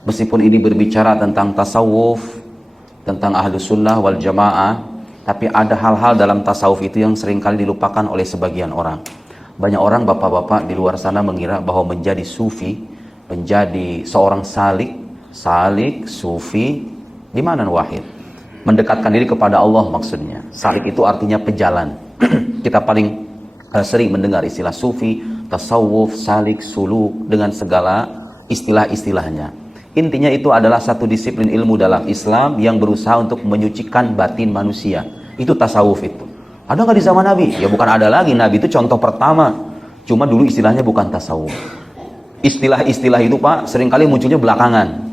Meskipun ini berbicara tentang tasawuf, tentang ahlus sunnah wal jamaah, tapi ada hal-hal dalam tasawuf itu yang seringkali dilupakan oleh sebagian orang. Banyak orang, bapak-bapak di luar sana, mengira bahwa menjadi sufi, menjadi seorang salik, sufi, di mana Wahid? Mendekatkan diri kepada Allah maksudnya. Salik itu artinya pejalan. Kita paling sering mendengar istilah sufi, tasawuf, salik, suluk, dengan segala istilah-istilahnya. Intinya itu adalah satu disiplin ilmu dalam Islam yang berusaha untuk menyucikan batin manusia. Itu tasawuf itu. Ada nggak di zaman Nabi? Ya bukan ada lagi. Nabi itu contoh pertama. Cuma dulu istilahnya bukan tasawuf. Istilah-istilah itu Pak seringkali munculnya belakangan.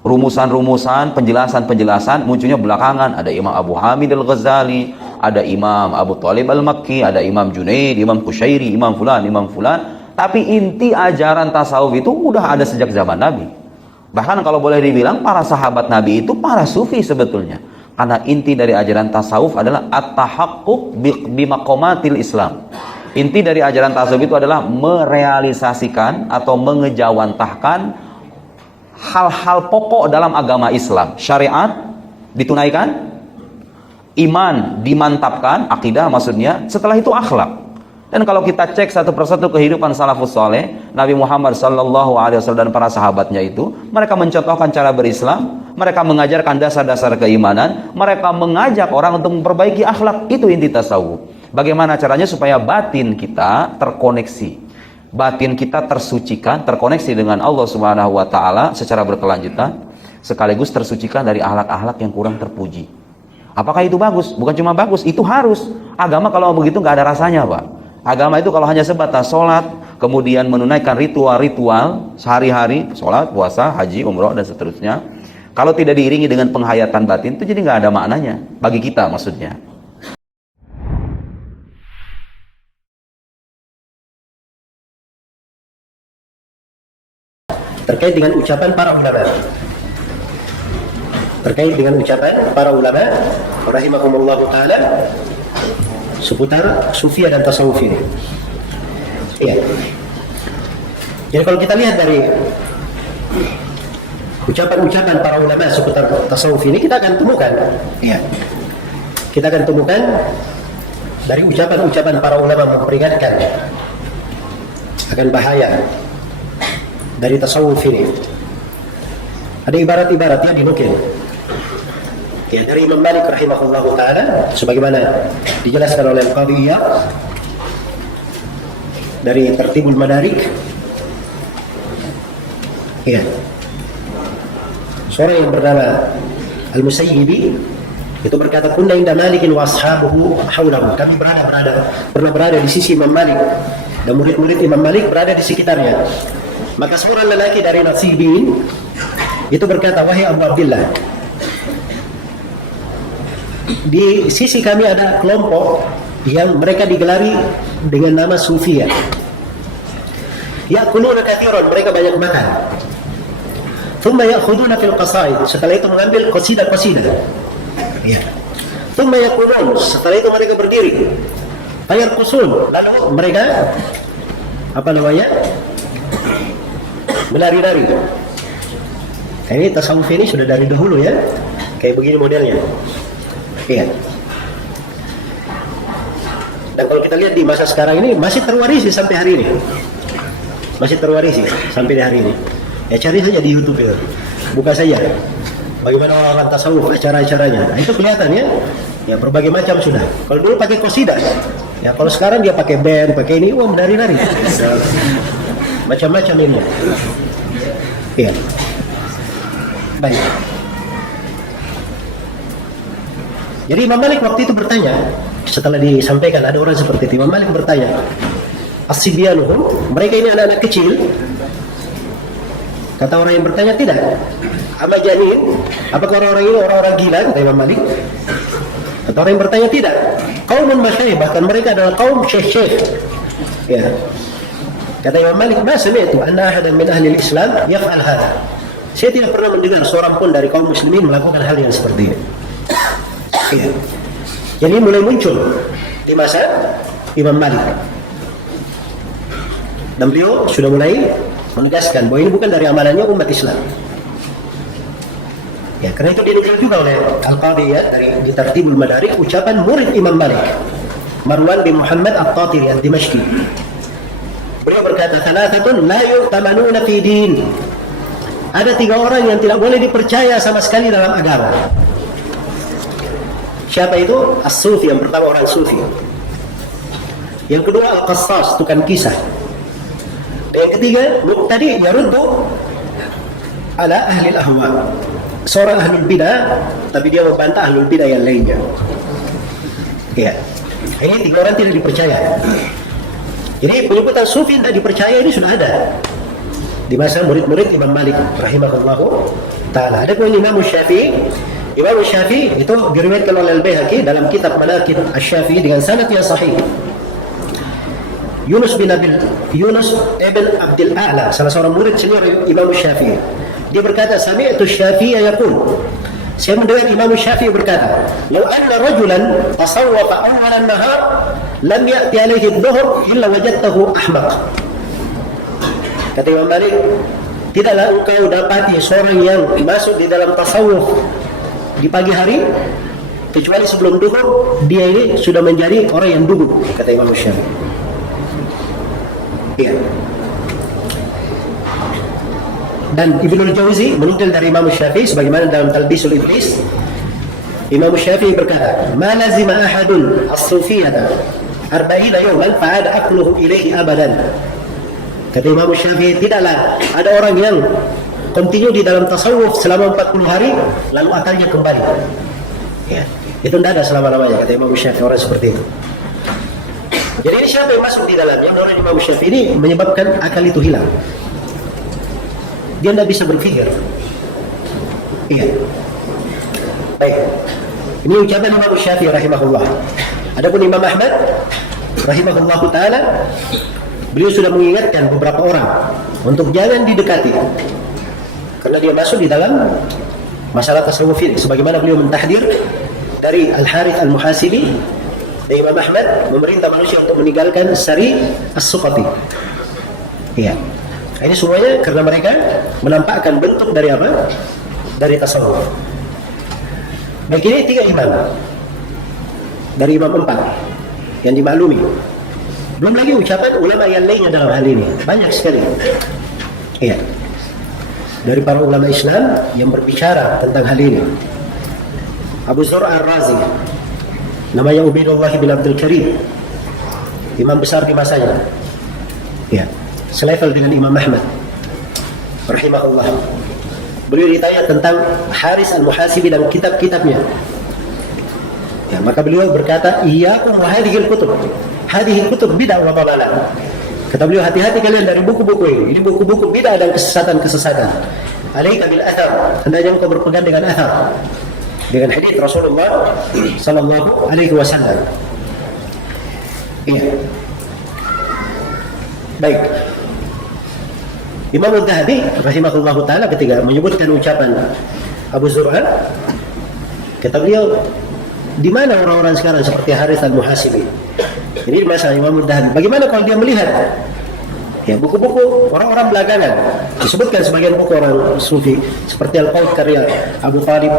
Rumusan-rumusan, penjelasan-penjelasan munculnya belakangan. Ada Imam Abu Hamid Al-Ghazali, ada Imam Abu Thalib Al-Makki, ada Imam Junaid, Imam Qushairi, Imam Fulan, Imam Fulan. Tapi inti ajaran tasawuf itu udah ada sejak zaman Nabi. Bahkan kalau boleh dibilang para sahabat Nabi itu para sufi sebetulnya. Karena inti dari ajaran tasawuf adalah at-tahaqquq bimaqamatil Islam. Inti dari ajaran tasawuf itu adalah merealisasikan atau mengejawantahkan hal-hal pokok dalam agama Islam. Syariat ditunaikan, iman dimantapkan, akidah maksudnya, setelah itu akhlak. Dan kalau kita cek satu persatu kehidupan salafus saleh, Nabi Muhammad SAW dan para sahabatnya itu, mereka mencontohkan cara berislam, mereka mengajarkan dasar-dasar keimanan, mereka mengajak orang untuk memperbaiki akhlak. Itu inti tasawuf. Bagaimana caranya supaya batin kita terkoneksi, batin kita tersucikan, terkoneksi dengan Allah Subhanahu wa Ta'ala secara berkelanjutan, sekaligus tersucikan dari akhlak-akhlak yang kurang terpuji. Apakah itu bagus? Bukan cuma bagus, itu harus. Agama kalau begitu nggak ada rasanya, Pak. Agama itu kalau hanya sebatas sholat, kemudian menunaikan ritual-ritual sehari-hari, sholat, puasa, haji, umroh, dan seterusnya, kalau tidak diiringi dengan penghayatan batin, itu jadi nggak ada maknanya bagi kita maksudnya. Terkait dengan ucapan para ulama. Terkait dengan ucapan para ulama, rahimahumullah ta'ala, seputar sufia dan tasawuf ini. Iya. Jadi kalau kita lihat dari ucapan-ucapan para ulama seputar tasawuf ini, kita akan temukan, iya, kita akan temukan dari ucapan-ucapan para ulama memperingatkan akan bahaya dari tasawuf ini. Ada ibarat-ibarat yang dinukil ya dari Imam Malik rahimahullahu ta'ala, sebagaimana dijelaskan oleh Al-Qadhi Iyad dari Tertibul Madarik. Ya, seorang yang bernama Al-Musayyibi itu berkata, kunna inda Malikin wa ashabuhu haulahu, kami pernah berada di sisi Imam Malik dan murid-murid Imam Malik berada di sekitarnya. Maka seorang lelaki dari Nasibin itu berkata, wahai Abu Abdillah, di sisi kami ada kelompok yang mereka digelari dengan nama Sufiyah. Ya'kuluna katsiran, mereka banyak makan. Thumma ya'khuduna fil qasaid, setelah itu mengambil qasidah-qasidah. Ya. Thumma yaqulun, setelah itu mereka berdiri. Fayarqusun, lalu mereka menari-nari. Ini tasawuf ini sudah dari dahulu ya. Kayak begini modelnya. Iya. Dan kalau kita lihat di masa sekarang ini masih terwarisi sampai hari ini. Masih terwarisi sampai di hari ini. Ya cari saja di YouTube itu. Buka saja. Bagaimana orang-orang tasawuf acara-acaranya. Nah, itu kelihatan ya. Ya berbagai macam sudah. Kalau dulu pakai qasidah. Ya kalau sekarang dia pakai band, pakai ini, wah menari-nari. Macam-macam ini. Iya. Baik. Jadi Imam Malik waktu itu bertanya, setelah disampaikan ada orang seperti itu, Imam Malik bertanya, as-sibyanuhum, mereka ini anak-anak kecil? Kata orang yang bertanya, tidak. Ama janin, apakah orang-orang ini orang-orang gila? Kata Imam Malik. Kata orang yang bertanya, tidak. Qaumun masyayikh, bahkan mereka adalah kaum syekh-syekh. Ya. Kata Imam Malik, ma sami'tu anna ahadan min ahli al-Islam yaf'al hadha. Saya tidak pernah mendengar seorang pun dari kaum muslimin melakukan hal yang seperti ini. Ya. Jadi mulai muncul di masa Imam Malik. Dan beliau sudah mulai menegaskan bahwa ini bukan dari amalannya umat Islam. Ya, karena itu dinukil juga oleh Al-Qadhi ya, di Tartibul Madarik, ucapan murid Imam Malik, Marwan bin Muhammad At-Tatiri Ad-Dimashqi. Beliau berkata, "Thalathatun la yu'tamanuna fi din." Ada 3 orang yang tidak boleh dipercaya sama sekali dalam agama. Siapa itu? As-Sufi, yang pertama orang Sufi. Yang kedua Al-Qassas, tukang kisah. Dan yang ketiga Muqtadi yaruddu ala ahli al-ahwa, seorang ahlul bidah tapi dia membantah ahlul bidah yang lainnya. Ya, ini 3 orang tidak dipercaya. Jadi penyebutan Sufi tidak dipercaya ini sudah ada di masa murid-murid Imam Malik rahimahullahu ta'ala. Ada pun Imam Syafi'i. Imam Syafi'i itu diriwayatkan oleh Al-Baihaqi dalam kitab Manaqib Asy-Syafi'i dengan sanad yang sahih. Yunus ibn Abdul A'la, salah seorang murid senior Imam Syafi'i. Dia berkata, "Sami'tu Syafi'i yaqul." Saya mendengar Imam Syafi'i berkata, "Law anna rajulan tasawwafa awwal an-nahar lam ya'ti alayhi adh-dhuhr illa wajadtahu ahmaq." Kata Imam Malik, tidaklah engkau dapati seorang yang masuk di dalam tasawuf di pagi hari kecuali sebelum duhur dia ini sudah menjadi orang yang duguk, kata Imam Syafi'i. Ya. Dan Ibnul Jauzi menukil dari Imam Syafi'i sebagaimana dalam Talbisul Iblis. Imam Syafi'i berkata, "Ma lazima ahadun as-sufiyata 40 yawman fa'ada aqluhu ilayhi abadan." Kata Imam Syafi'i, tidaklah ada orang yang kontinu di dalam tasawuf selama 40 hari lalu akalnya kembali. Ya, itu tidak ada selama-lamanya, kata Imam Syafi'i, orang seperti itu. Jadi ini siapa yang masuk di dalamnya? Menurut Imam Syafi'i ini menyebabkan akal itu hilang. Dia tidak bisa berpikir. Iya. Baik. Ini ucapan Imam Syafi'i rahimahullah. Adapun Imam Ahmad rahimahullah ta'ala, beliau sudah mengingatkan beberapa orang untuk jangan didekati karena dia masuk di dalam masalah tasawuf ini. Sebagaimana beliau mentahdir dari Al-Harith Al-Muhasibi dan Imam Ahmad memerintah manusia untuk meninggalkan Sari As-Suqati. Iya. Ini semuanya karena mereka menampakkan bentuk dari apa? Dari tasawuf. Baik, ini 3 imam dari imam 4 yang dimaklumi. Belum lagi ucapan ulama yang lainnya dalam hal ini. Banyak sekali. Iya. Dari para ulama Islam yang berbicara tentang hal ini. Abu Zur Ar-Razi, namanya Ubaidullah bin Abdul Karim, imam besar di masanya. Ya, selevel dengan Imam Ahmad rahimahullah. Beliau ditanya tentang Haris Al-Muhasibi dan kitab-kitabnya. Ya, maka beliau berkata, "Iyyakum wa hadhil kutub. Hadhihi kutub bid'ah wa dhalalah." Kata beliau, hati-hati kalian dari buku-buku ini. Ini buku-buku bid'ah dan kesesatan-kesesatan. Alaika bil athar. Hendaknya engkau berpegang dengan athar, dengan hadits Rasulullah sallallahu alaihi wasallam. Iya. Baik. Imam Al-Dhahabi rahimahullahu taala ketika menyebutkan ucapan Abu Zur'ah, kata beliau, di mana orang-orang sekarang seperti Harith Al-Muhasibi? Ini masalah Imam Al-Dhahabi. Bagaimana kalau dia melihat ya buku-buku orang-orang belakangan, disebutkan sebagian buku orang sufi seperti Al-Qaul karya Abu Talib,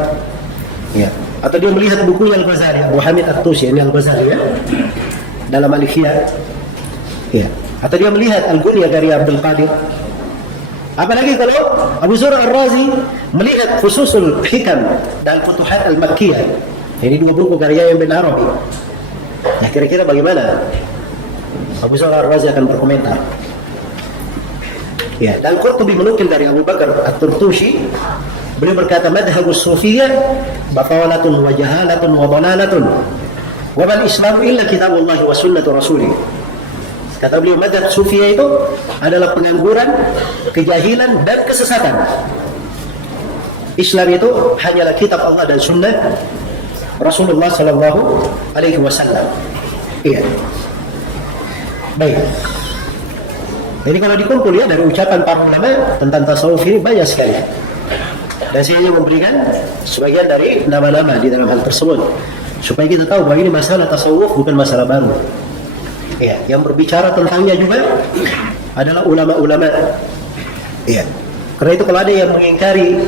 ya, atau dia melihat bukunya Al-Ghazali, Abu Hamid At-Tusi, ini Al-Ghazali ya, dalam Al-Ihya, ya, atau dia melihat Al-Ghunya dari Abdul Qadir. Apalagi kalau Abu Zur Ar-Razi melihat Fususul Hikam dan Futuhat Al-Makkiyah. Ini 2 buku karya yang Ibn Arabi. Nah, kira-kira bagaimana Abu Zur Ar-Razi akan berkomentar? Ya, dan Qurtubi menukil dari Abu Bakar At-Turtushi, beliau berkata, "Madhhabus Sufiyyah batalatun wa jahalatun wa dhalalatun. Wa mal Islamu illa kitabullah wa sunnatu rasulih." Kata beliau, madhab Sufiyah itu adalah pengangguran, kejahilan, dan kesesatan. Islam itu hanyalah kitab Allah dan sunnah Rasulullah sallallahu alaihi wasallam. Iya. Baik. Jadi kalau dikumpul ya dari ucapan para ulama tentang tasawuf ini banyak sekali. Dan saya hanya memberikan sebagian dari nama-nama di dalam hal tersebut supaya kita tahu bahwa ini masalah tasawuf bukan masalah baru. Ya, yang berbicara tentangnya juga adalah ulama-ulama. Ya. Karena itu kalau ada yang mengingkari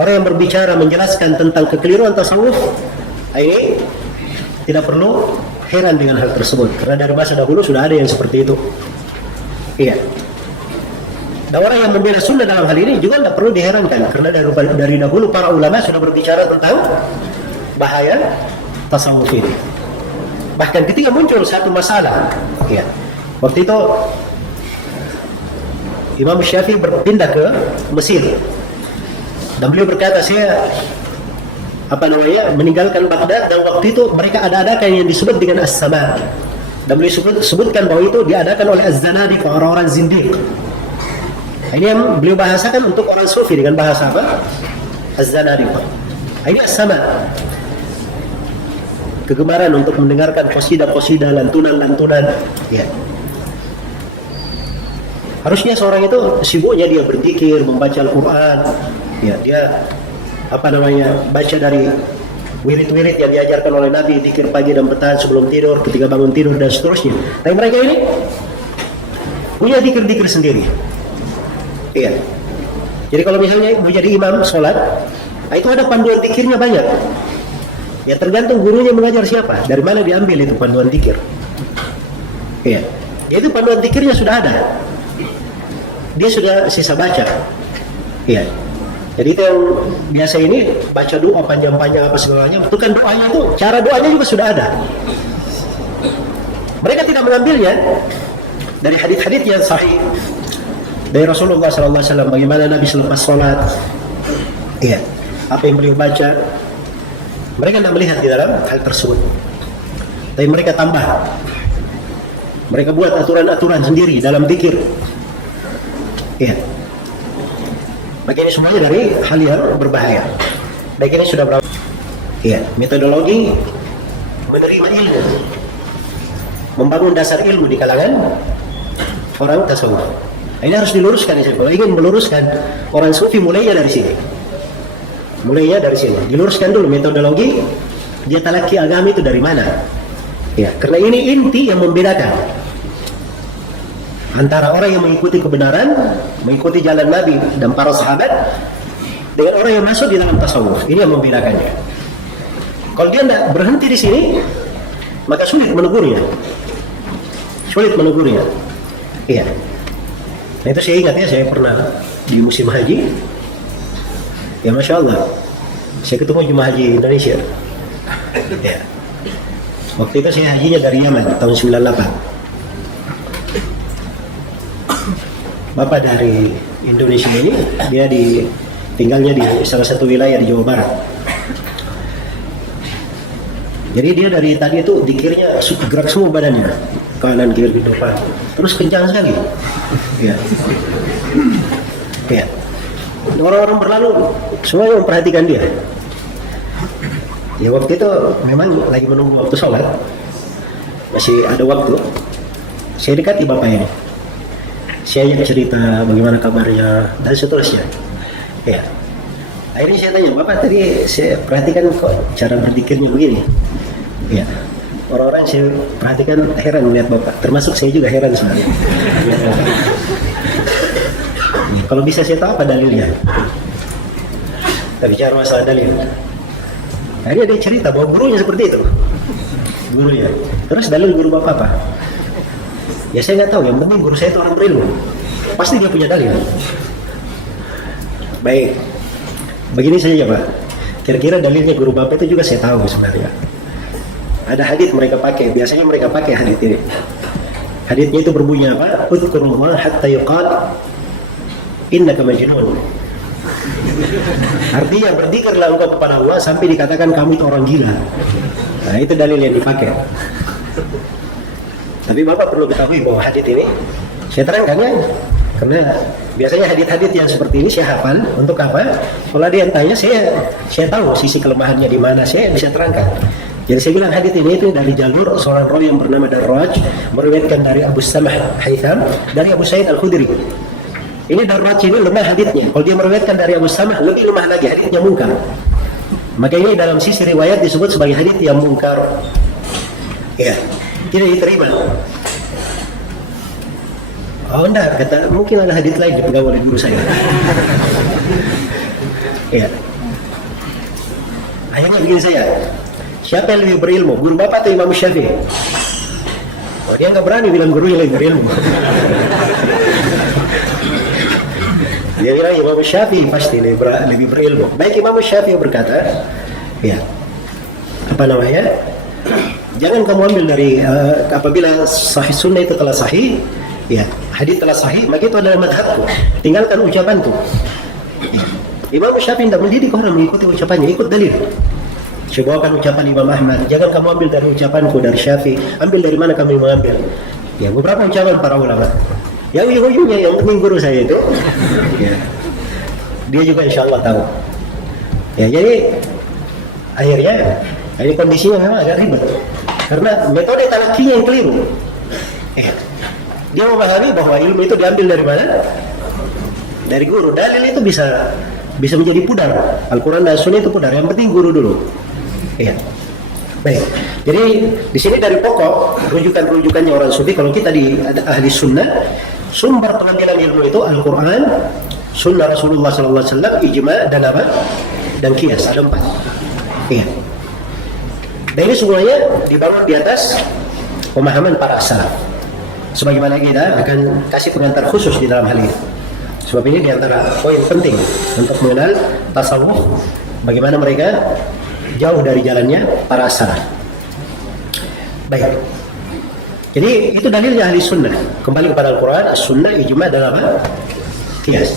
orang yang berbicara menjelaskan tentang kekeliruan tasawuf, ini tidak perlu heran dengan hal tersebut, karena dari masa dahulu sudah ada yang seperti itu. Iya. Dan orang yang membela sunnah dalam hal ini juga tidak perlu diherankan, karena dari dahulu para ulama sudah berbicara tentang bahaya tasawuf ini. Bahkan ketika muncul satu masalah, ya, waktu itu Imam Syafi'i berpindah ke Mesir, dan beliau berkata, saya meninggalkan Baghdad, dan waktu itu mereka ada-adakan yang disebut dengan as-sama, dan beliau sebutkan bahwa itu diadakan oleh az-zanadiq, orang-orang zindiq. Ini yang beliau bahasakan untuk orang sufi dengan bahasa apa? Az-zanadiq. Ini as-sama, kegemaran untuk mendengarkan qasidah-qasidah, lantunan-lantunan, ya. Harusnya seorang itu sibuknya dia berzikir, membaca Al-Quran, ya, dia baca dari wirid-wirid yang diajarkan oleh Nabi, zikir pagi dan petang sebelum tidur, ketika bangun tidur, dan seterusnya. Tapi mereka ini punya zikir-zikir sendiri. Iya. Jadi kalau misalnya mau jadi imam sholat, itu ada panduan zikirnya banyak. Ya tergantung gurunya mengajar siapa, dari mana diambil itu panduan zikir. Iya. Itu panduan zikirnya sudah ada. Dia sudah sisa baca. Iya. Jadi itu yang biasa ini baca doa panjang-panjang apa segalanya, itu kan doanya itu, cara doanya juga sudah ada. Mereka tidak mengambilnya dari hadits-hadits yang sahih dari Rasulullah SAW, bagaimana Nabi selepas sholat, iya, apa yang beliau baca. Mereka tidak melihat di dalam hal tersebut, tapi mereka tambah, mereka buat aturan-aturan sendiri dalam zikir. Iya. Maka ini semuanya dari hal yang berbahaya. Baik, ini sudah berapa? Iya, metodologi menerima ilmu, membangun dasar ilmu di kalangan orang tasawuf. Ini harus diluruskan. Kalau ingin meluruskan orang sufi, mulainya dari sini. Diluruskan dulu metodologi dia talaki agama itu dari mana. Ya, karena ini inti yang membedakan antara orang yang mengikuti kebenaran, mengikuti jalan Nabi dan para sahabat, dengan orang yang masuk di dalam tasawuf. Ini yang membedakannya. Kalau dia tidak berhenti di sini, maka sulit menegurnya. Iya. Nah itu saya ingat ya, saya pernah di musim haji, ya Masya Allah, saya ketemu jemaah haji Indonesia. Ya. Waktu itu saya hajinya dari Yaman tahun 98. Bapak dari Indonesia ini, dia tinggalnya di salah satu wilayah di Jawa Barat. Jadi dia dari tadi itu zikirnya gerak semua badannya, kanan kiri depan, terus kencang sekali. Ya. Ya. Orang-orang berlalu semua memperhatikan dia. Ya waktu itu memang lagi menunggu waktu sholat, masih ada waktu. Saya dekati bapak ini. Saya cerita bagaimana kabarnya dan seterusnya. Ya. Akhirnya saya tanya, Bapak tadi saya perhatikan kok cara berzikirnya begini. Ya. Orang-orang saya perhatikan heran melihat Bapak, termasuk saya juga heran sebenarnya. Ya, kalau bisa saya tahu apa dalilnya. Kita bicara masalah dalil. Akhirnya dia cerita bahwa gurunya seperti itu. Gurunya. Terus dalil guru Bapak apa? Ya saya nggak tahu, yang penting guru saya itu orang berilmu. Pasti dia punya dalil. Baik, begini saja Pak. Kira-kira dalilnya guru Bapak itu juga saya tahu sebenarnya. Ada hadits mereka pakai, biasanya mereka pakai hadits ini. Haditsnya itu berbunyi apa? Udhkurullah hatta yuqal innaka majnun. Artinya berzikirlah engkau kepada Allah sampai dikatakan kamu itu orang gila. Nah itu dalil yang dipakai. Tapi Bapak perlu ketahui bahwa hadits ini saya terangkan ya, karena biasanya hadits-hadits yang seperti ini saya hafal. Untuk apa? Kalau dia tanya, saya tahu sisi kelemahannya di mana, saya bisa terangkan. Jadi saya bilang hadits ini itu dari jalur seorang rawi yang bernama Darraj, meriwayatkan dari Abu Samah Haytham dari Abu Sa'id Al-Khudri. Ini Darraj ini lemah haditsnya. Kalau dia meriwayatkan dari Abu Samah, lebih lemah lagi, haditsnya mungkar. Maka ini dalam sisi riwayat disebut sebagai hadits yang mungkar. Ya. Tidak diterima. Oh enggak, kata mungkin ada hadits lain dipegang oleh guru saya. Ya. Akhirnya begini saya, siapa yang lebih berilmu, guru bapak atau Imam Syafi'i? Oh, dia nggak berani bilang guru yang lebih berilmu. Dia bilang Imam Syafi'i pasti lebih berilmu. Baik, Imam Syafi'i berkata, ya, apa namanya? Jangan kamu ambil dari apabila sahih sunnah itu telah sahih, ya, hadis telah sahih, maka itu adalah madhabku. Tinggalkan ucapanku. Imam Syafi'i tidak mendidik orang mengikuti ucapannya, ikut dalil. Cobakan ucapan Imam Ahmad, jangan kamu ambil dari ucapanku dari Syafi'i, ambil dari mana kamu mengambil. Ya, beberapa ucapan para ulama. Yang ujung-ujungnya yang penting guru saya itu, ya, dia juga insya Allah tahu. Ya, jadi akhirnya ini kondisinya memang agak ribet karena metode talaqiynya yang keliru. Dia memahami bahwa ilmu itu diambil dari mana? Dari guru. Dalil itu bisa menjadi pudar. Al-Quran dan Sunnah itu pudar. Yang penting guru dulu. Iya. Baik. Jadi di sini dari pokok rujukan-rujukannya orang sufi. Kalau kita di ahli sunnah, sumber pengambilan ilmu itu Al-Quran, Sunnah Rasulullah SAW, ijma dan apa? Dan qiyas. Ada 4. Iya. Dan ini semuanya dibangun di atas pemahaman para salaf. Sebagaimana kita akan kasih pengantar khusus di dalam hal ini. Sebab ini diantara poin penting untuk mengenal tasawuf, bagaimana mereka jauh dari jalannya para salaf. Baik. Jadi itu dalilnya ahli sunnah. Kembali kepada Al-Quran, As-Sunnah, ijma dan apa? Qiyas.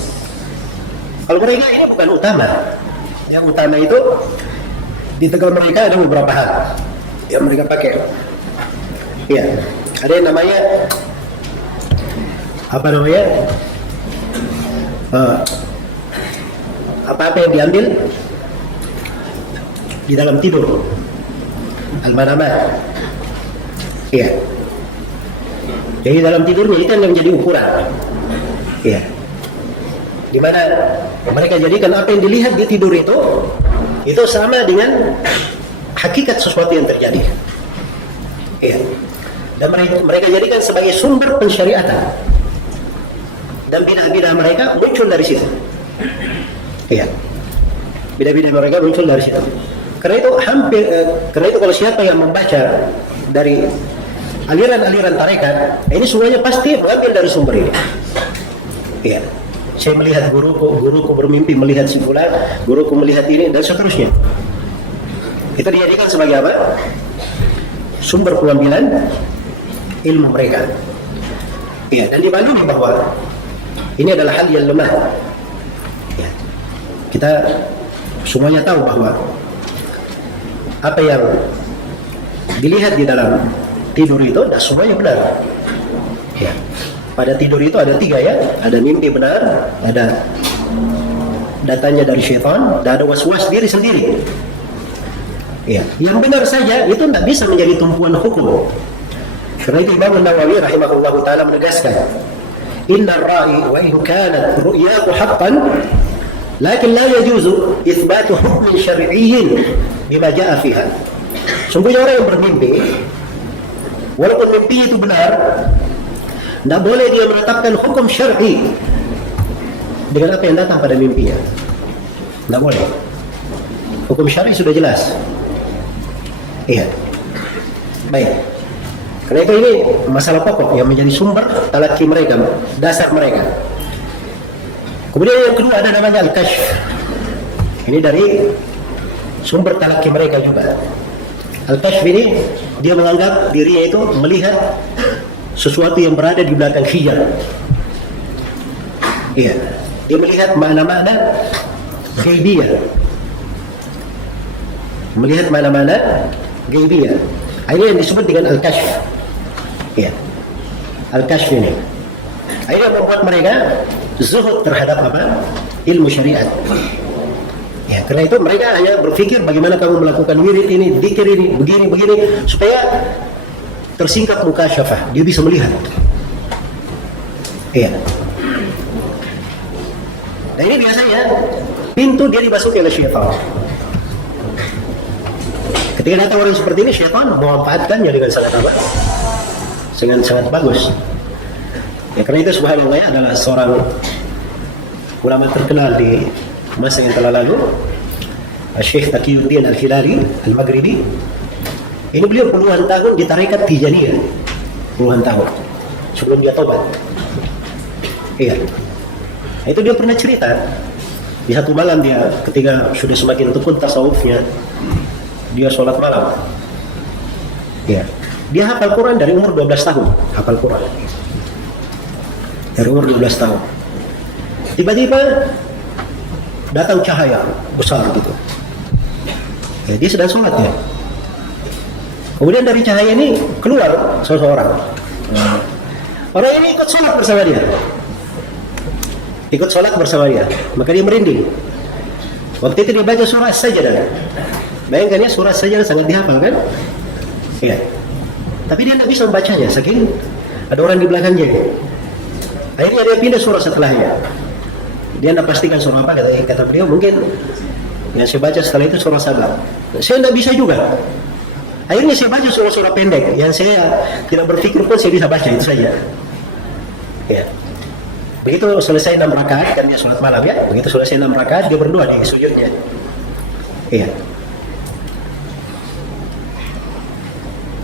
Kalau mereka ini bukan utama. Yang utama itu di tegal mereka ada beberapa hal yang mereka pakai. Ya, ada yang namanya apa-apa yang diambil di dalam tidur, al-manamat. Iya. Jadi dalam tidurnya itu yang menjadi ukuran. Iya. Di mana mereka jadikan apa yang dilihat di tidur itu sama dengan hakikat sesuatu yang terjadi. Iya. Dan mereka jadikan sebagai sumber pensyariatan. Dan bidah-bidah mereka muncul dari situ. Iya. Bidah-bidah mereka muncul dari situ. Karena itu kalau siapa yang membaca dari aliran-aliran tarekat, ini semuanya pasti mengambil dari sumber ini. Iya. Saya melihat guruku bermimpi melihat si fulan, guruku melihat ini dan seterusnya. Itu dijadikan sebagai apa? Sumber pengambilan ilmu mereka. Ya, dan dimaklumi bahwa ini adalah hal yang lemah. Ya. Kita semuanya tahu bahwa apa yang dilihat di dalam tidur itu tidak semuanya benar. Ya. Pada tidur itu ada 3 ya, ada mimpi benar, ada datanya dari syaitan, dan ada was-was diri sendiri. Ya, yang benar saja itu tidak bisa menjadi tumpuan hukum. Karena itu Imam Nawawi rahimahullahu taala menegaskan, "Inna ar-ra'i wa in kanat ru'yahu haqqan, lakin la yajuzu itsbatu hukmin syar'iyyin bima ja'a fiha." Sungguhnya orang yang bermimpi, walaupun mimpi itu benar, tidak boleh dia menetapkan hukum syar'i dengan apa yang datang pada mimpinya. Tidak boleh. Hukum syar'i sudah jelas. Iya. Baik. Karena itu ini masalah pokok yang menjadi sumber talaqi mereka, dasar mereka. Kemudian yang kedua ada namanya al-kashf. Ini dari sumber talaqi mereka juga. Al-kashf ini dia menganggap dirinya itu melihat sesuatu yang berada di belakang hijab. Iya, dia melihat mana-mana gaibiyah. Melihat mana-mana gaibiyah. Ini yang disebut dengan al-kashf. Iya. Al-kashf ini. Ini membuat mereka zuhud terhadap apa? Ilmu syariat. Ya, karena itu mereka hanya berpikir bagaimana kamu melakukan wirid ini, dzikir ini, begini supaya tersingkap mukasyafah, dia bisa melihat. Iya. Dan ini biasanya pintu dia dimasuki oleh syaitan. Ketika datang orang seperti ini, syaitan memanfaatkannya dengan sangat apa? Sangat bagus. Ya, karena itu subhanallah adalah seorang ulama terkenal di masa yang telah lalu, Syekh Taqiyuddin Al-Hilali Al-Maghribi. Ini beliau puluhan tahun di tarekat Tijaniyah, puluhan tahun sebelum dia tobat. Iya. Itu dia pernah cerita di satu malam dia ketika sudah semakin tekun tasawufnya, dia sholat malam. Iya. Dia hafal Quran dari umur 12 tahun, hafal Quran. Dari umur 12 tahun. Tiba-tiba datang cahaya besar gitu. Ya, dia sedang sholat ya. Kemudian dari cahaya ini keluar seseorang. Orang ini ikut sholat bersama dia. Ikut sholat bersama dia. Maka dia merinding. Waktu itu dia baca surah Sajdah. Bayangkan ya, surah Sajdah sangat dihafal kan? Ya. Tapi dia tidak bisa membacanya, saking ada orang di belakangnya. Akhirnya dia pindah surah setelahnya. Dia tidak pastikan surah apa, kata beliau mungkin yang saya baca setelah itu surah Sabah. Saya tidak bisa juga. Akhirnya saya baca surah-surah pendek yang saya tidak berpikir pun saya bisa baca, itu saja. Ya. Begitu selesai 6 rakaat, kan dia sholat malam ya. Begitu selesai 6 rakaat, dia berdoa di sujudnya. Iya.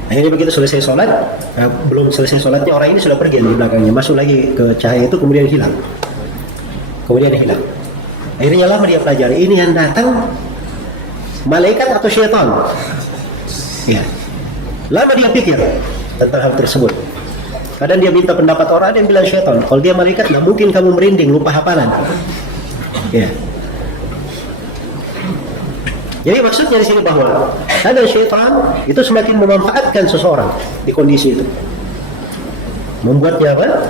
Akhirnya begitu selesai sholat, belum selesai sholatnya orang ini sudah pergi di belakangnya, masuk lagi ke cahaya itu, kemudian hilang. Akhirnya lama dia pelajari, ini yang datang malaikat atau syaitan. Ya. Lama dia pikir tentang hal tersebut. Kadang dia minta pendapat orang, ada yang bilang syaitan. Kalau dia malaikat, nggak mungkin kamu merinding, lupa hafalan. Ya. Jadi maksudnya di sini bahwa ada syaitan itu semakin memanfaatkan seseorang di kondisi itu, membuatnya apa?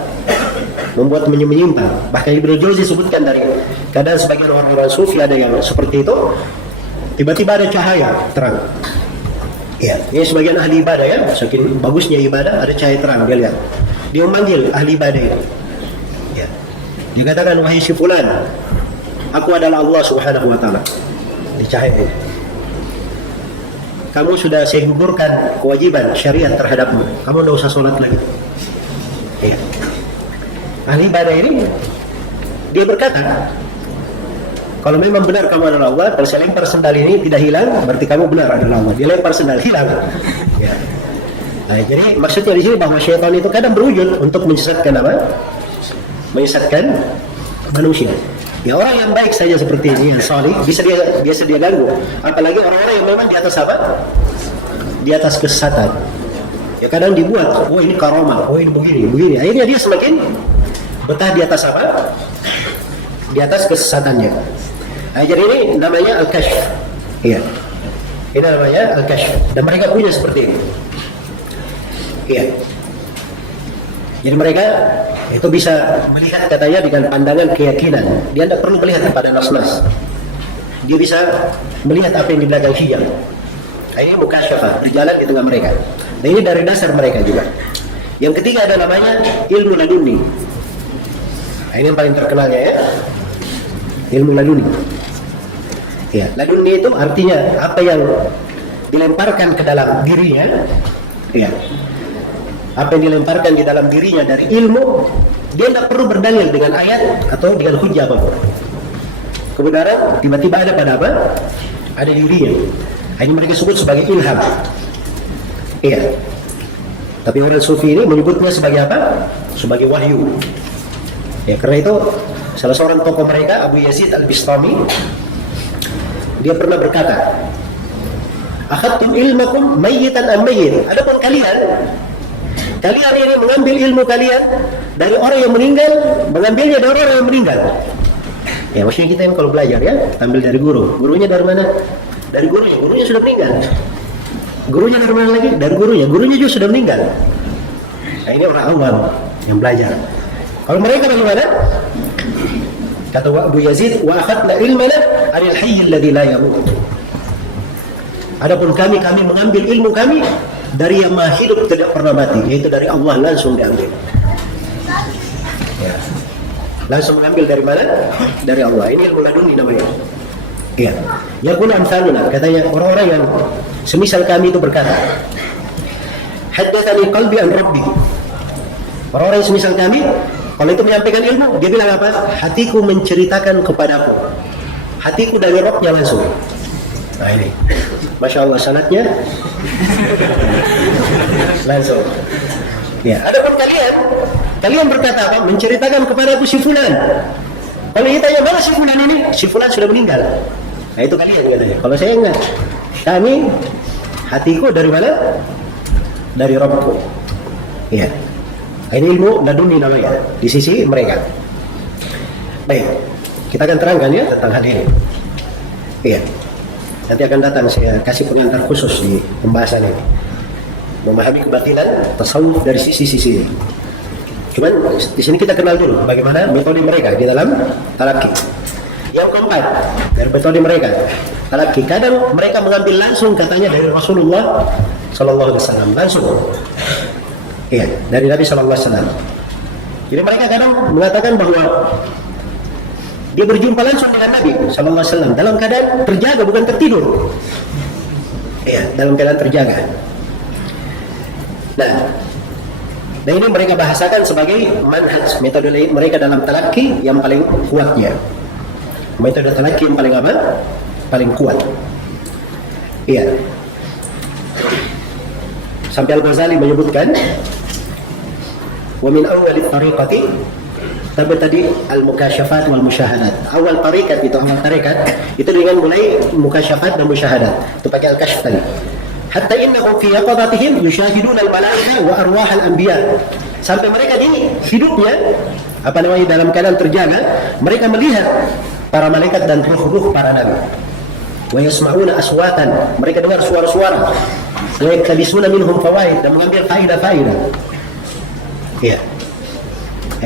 Membuat menyimpang. Bahkan Ibnu Jauzi sebutkan dari kadang sebagian orang-orang sufi ada yang seperti itu, tiba-tiba ada cahaya terang. Ya, ini sebagian ahli ibadah ya, saking bagusnya ibadah ada cahaya terang, dia lihat. Dia memanggil ahli ibadah ini. Ya. Dia katakan, wahai si fulan, aku adalah Allah Subhanahu wa taala. Di cahaya ini. Kamu sudah saya gugurkan kewajiban syariat terhadapmu. Kamu tidak usah sholat lagi. Ya. Ahli ibadah ini dia berkata, kalau memang benar kamu adalah Allah, kalau saya lempar sendal ini tidak hilang, berarti kamu benar adalah Allah. Dia lempar sendal, hilang. Ya. Nah, jadi maksudnya di sini bahwa syaitan itu kadang berwujud untuk menyesatkan apa? Menyesatkan manusia. Ya, orang yang baik saja seperti ini, yang salih, biasa dia ganggu. Apalagi orang-orang yang memang di atas apa? Di atas kesesatan. Ya kadang dibuat, oh ini karomah, oh ini begini. Akhirnya dia semakin betah di atas apa? Di atas kesesatannya. Nah, jadi ini namanya al-kashf. Iya. Ini namanya al-kashf. Dan mereka punya seperti ini. Iya. Jadi mereka itu bisa melihat katanya dengan pandangan keyakinan. Dia tidak perlu melihat kepada nas-nas. Dia bisa melihat apa yang di belakang hijab. Nah, ini mukasyafah, berjalan di tengah mereka. Nah, ini dari dasar mereka juga. Yang ketiga ada namanya ilmu laduni. Nah, ini yang paling terkenalnya ya. Ilmu laduni. Ya, laduni itu artinya apa yang dilemparkan ke dalam dirinya. Ya. Apa yang dilemparkan di dalam dirinya dari ilmu, dia tidak perlu berdalil dengan ayat atau dengan hujjah apapun. Kebenaran tiba-tiba ada pada apa? Ada dirinya. Ini mereka sebut sebagai ilham. Iya. Tapi orang sufi ini menyebutnya sebagai apa? Sebagai wahyu. Ya, karena itu salah seorang tokoh mereka, Abu Yazid Al-Bistami, dia pernah berkata, "Akhadtum ilmakum mayyitan am mayyit." Adapun kalian ini mengambil ilmu kalian dari orang yang meninggal, mengambilnya dari orang yang meninggal. Ya, maksudnya kita yang kalau belajar ya, ambil dari guru. Gurunya dari mana? Dari gurunya sudah meninggal. Gurunya dari mana lagi? Dari gurunya juga sudah meninggal. Nah, ini orang awam yang belajar. Kalau mereka dari mana? Kata Abu Yazid, wa akhadna ilmana 'anil hayy alladhi la yamut. Adapun kami mengambil ilmu kami dari yang maha hidup tidak pernah mati, yaitu dari Allah, langsung diambil. Ya. Langsung mengambil dari mana? Dari Allah. Ini ilmu laduni namanya. Ya. Ya pun amsaluna, katanya orang-orang yang semisal kami itu berkata, haddatsani qalbi an rabbi. Orang-orang yang semisal kami, kalau itu menyampaikan ilmu, dia bilang apa? Hatiku menceritakan kepadaku. hatiku dari rohnya langsung. Nah ini, masya Allah sanatnya langsung. Ya, adapun kalian berkata apa? Menceritakan kepadaku si fulan. Kalau ditanya mana si fulan ini? Si fulan sudah meninggal. Nah itu kalian katanya. Kalau saya enggak. Kami hatiku dari mana? Dari Rabbku. Ya. Ini ilmu laduni namanya di sisi mereka. Baik, kita akan terangkan ya tentang hal ini. Iya. Nanti akan datang saya kasih pengantar khusus di pembahasan ini. Memahami kebatilan tasawuf dari sisi-sisi. Cuman di sini kita kenal dulu bagaimana metode mereka di dalam talaqi. Yang keempat, dari metode mereka talaqi, kadang mereka mengambil langsung katanya dari Rasulullah sallallahu alaihi wasallam langsung. Iya, dari Nabi sallallahu alaihi wasallam. Jadi mereka kadang mengatakan bahwa dia berjumpa langsung dengan Nabi sallallahu alaihi wasallam dalam keadaan terjaga bukan tertidur. Iya, dalam keadaan terjaga. Nah, dan ini mereka bahasakan sebagai manhaj, metode mereka dalam talaqi yang paling kuatnya. Metode talaqi yang paling apa? Paling kuat. Iya. Sampai Al-Ghazali menyebutkan wa min awwalit tariqati, tapi tadi al-mukasyafat wal musyahadat. Awal tarikat itu dengan mulai mukasyafat dan musyahadat. Itu pakai al-kashf tadi. Hatta innahum fi yaqadatihim yushahiduna al-malaika wa arwah al-anbiya. Sampai mereka di hidupnya dalam keadaan terjaga, mereka melihat para malaikat dan ruh-ruh para nabi. Wa yasma'una aswatan, mereka dengar suara-suara. Wa yaktabisuna minhum fawaid, dan mengambil faedah-faedah. Iya.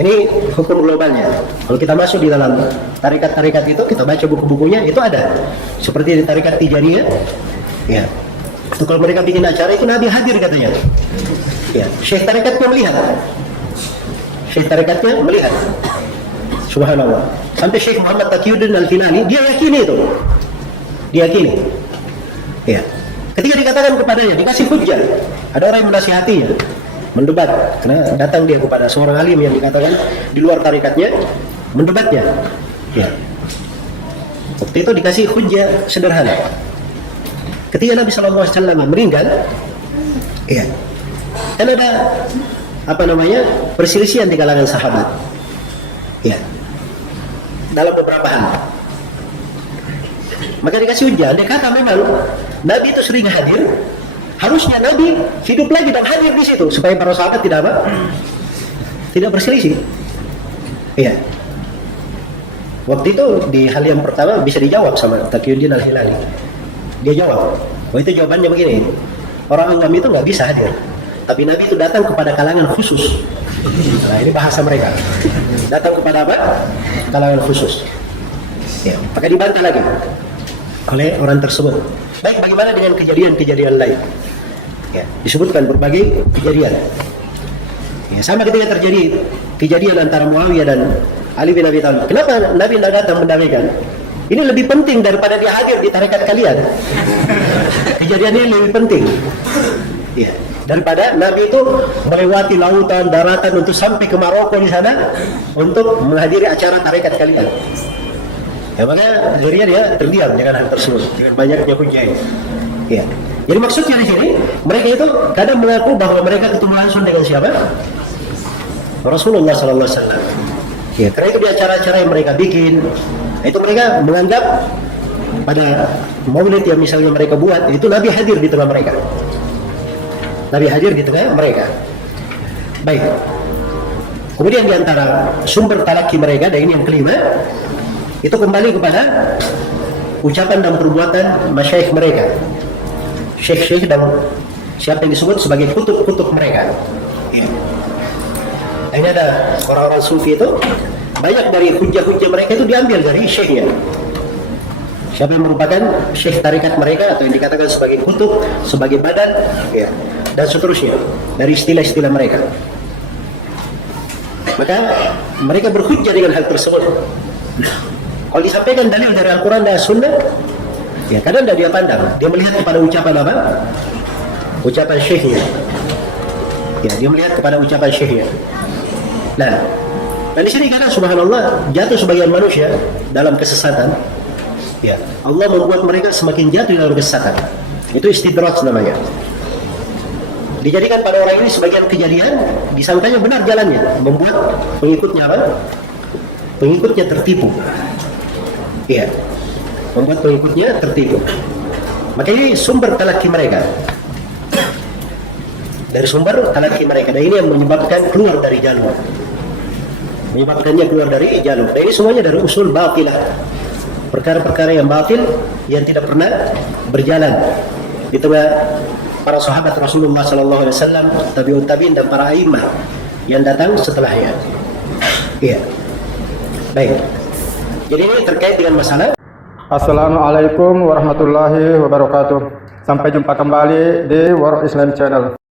Ini hukum globalnya. Kalau kita masuk di dalam tarikat-tarikat itu, kita baca buku-bukunya, itu ada. Seperti di tarikat Tijaniyah. Ya. Itu kalau mereka bikin acara itu Nabi hadir katanya. Ya, syekh tarikatnya melihat. Subhanallah. Sampai Syekh Muhammad Taqiyuddin Al-Hilali dia yakini itu. Ya. Ketika dikatakan kepadanya, dikasih hujjah, ada orang yang menasihatinya, mendebat, karena datang dia kepada seorang alim yang dikatakan di luar tarikatnya, mendebatnya. Ya. Waktu itu dikasih hujjah sederhana. Ketika Nabi SAW meninggal, ya, kan ada perselisihan di kalangan sahabat, ya, dalam beberapa hal. Maka dikasih hujjah. Dia kata memang Nabi itu sering hadir, harusnya Nabi hidup lagi dan hadir di situ supaya para sahabat tidak berselisih. Iya. Waktu itu di hal yang pertama bisa dijawab sama Taqiyuddin Al-Hilali. Dia jawab, itu jawabannya begini. Orang awam itu nggak bisa hadir, tapi Nabi itu datang kepada kalangan khusus. Nah ini bahasa mereka. Datang kepada apa? Kalangan khusus. Ya, maka dibantah lagi oleh orang tersebut. Baik, bagaimana dengan kejadian-kejadian lain? Ya, disebutkan berbagai kejadian. Ya, sama ketika terjadi kejadian antara Muawiyah dan Ali bin Abi Thalib. Kenapa Nabi tidak datang mendamaikan? Ini lebih penting daripada dia hadir di tarekat kalian. Kejadiannya lebih penting. Ya, daripada Nabi itu melewati lautan, daratan untuk sampai ke Maroko di sana untuk menghadiri acara tarekat kalian. Ya, maka akhirnya dia terdiam dengan hal tersebut, dengan banyaknya hujjah. Ya. Jadi maksudnya di sini mereka itu kadang mengaku bahwa mereka ketemu langsung dengan siapa? Rasulullah sallallahu alaihi wasallam. Ya, karena itu di acara-acara yang mereka bikin, itu mereka menganggap pada maulid yang misalnya mereka buat, itu Nabi hadir di tengah mereka. Nabi hadir di tengah mereka. Baik. Kemudian di antara sumber talaqi mereka, dan ini yang kelima, itu kembali kepada ucapan dan perbuatan masyayikh mereka. Syekh-syekh dan siapa yang disebut sebagai kutub-kutub mereka. Ya. Ini ada orang-orang sufi itu, banyak dari hujah-hujah mereka itu diambil dari syekhnya. Siapa yang merupakan syekh tarikat mereka atau yang dikatakan sebagai kutub, sebagai badan, ya, dan seterusnya dari istilah-istilah mereka. Maka mereka berhujjah dengan hal tersebut. Kalau disampaikan dalil dari Al-Quran dan Sunnah, ya kadang tidak dia pandang, dia melihat kepada ucapan apa? Ucapan syekhnya. Ya, dia melihat kepada ucapan syekhnya. Nah di sini kadang subhanallah jatuh sebagian manusia dalam kesesatan. Ya, Allah membuat mereka semakin jatuh dalam kesesatan. Itu istidraj namanya. Dijadikan pada orang ini sebagian kejadian, disangkanya benar jalannya, membuat pengikutnya apa? Pengikutnya tertipu. Iya, membuat pengikutnya tertipu. Maka ini sumber talaki mereka. Dari sumber talaki mereka, dan ini yang menyebabkan keluar dari jalur. Menyebabkannya keluar dari jalur. Dan ini semuanya dari usul batilah. Perkara-perkara yang batil yang tidak pernah berjalan di tengah para sahabat Rasulullah SAW, tabi'ut tabi'in dan para a'immah yang datang setelahnya. Iya. Baik. Jadi ini terkait dengan masalah. Assalamualaikum warahmatullahi wabarakatuh. Sampai jumpa kembali di World Islam Channel.